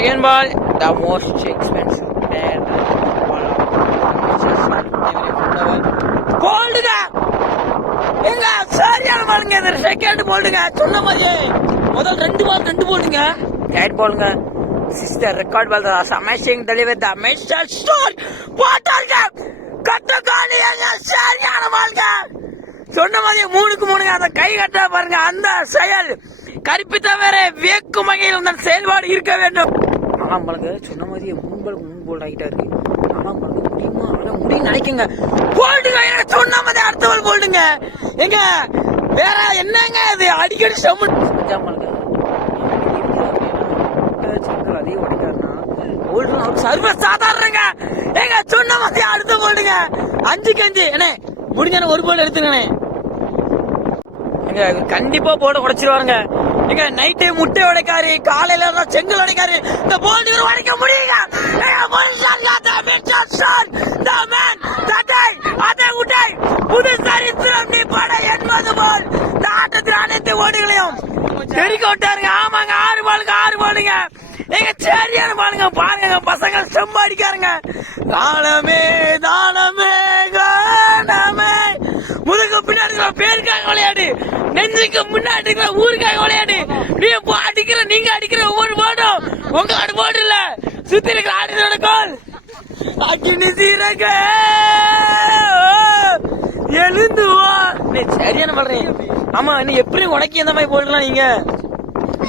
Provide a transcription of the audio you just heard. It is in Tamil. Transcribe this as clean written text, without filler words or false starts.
Second ball, the most expensive player. போல்டுங்க எங்க சரியான பாருங்க. இந்த செகண்ட் போல்டுங்க சொன்ன மாதிரியே முதல் 2 பால் 2 போல்டுங்க. தேர்ட் பாலுங்க சிஸ்டர் ரெக்கார்ட் பால் தான் amazing delivery the mister star போட்டாருங்க. கட்டக்காலியாங்க சரியான பால்ங்க. சொன்ன மாதிரியே 3க்கு 3ங்க. அந்த கை கட்டா பாருங்க அந்த செயல் கற்பித்த வேற வியக்கும் வகையில் அந்த செயல்பாடு இருக்க வேண்டும். ஆனாம் பாருங்க சொன்ன மாதிரியே 3 பாலுக்கு 3 போல்ட் ஆகிட்டா இருக்கு. ஆனாம் பாருங்க முடியுமா முடியும் நினைக்குங்க. போல்டுங்க சொன்ன மாதிரி அடுத்த பால் போல்டுங்க. எங்க வேற என்னங்க இது அடிக்கடி சமன் பாருங்க அதே உடைக்காருன்னா போல்டு சர்வ சாதாரணங்க. எங்க சொன்ன மாதிரி அடுத்த போல்டுங்க 5க்கு 5 என்ன முடிஞ்ச ஒரு போல் எடுத்துங்கண்ணே. எங்க கண்டிப்பா போர்டு உடைச்சிருவாருங்க. எங்க நைட்டு முட்டை உடைக்காரு காலையில செங்கல் உடைக்காரு இந்த போர்டு உடைக்க முடியுங்க. புது சரித்திரம் நீ பட 80 போல் இந்த ஆட்டத்தில் அனைத்து ஓடுகளையும் தெரிக்க விட்டாருங்க. ஆமாங்க 6 பாலுக்கு 6 பாலுங்க. எங்க சரியான பாருங்க பாருங்க பசங்க செம்பாடிக்காருங்க. தானமே தானமே காணமே முதுகு பின்னாடி பேருக்காக விளையாடு நெஞ்சுக்கு முன்னாடி ஊருக்காக விளையாடு. நீ அடிக்கிற நீங்க அடிக்கிற ஒவ்வொரு போடும் உங்க ஆடு போடு இல்ல சுத்தி இருக்கிற ஆடு கோல் அக்கினி சீரக எழுந்து சரியான பண்றேன். ஆமா நீ எப்படி உனக்கு எந்த மாதிரி போடலாம் நீங்க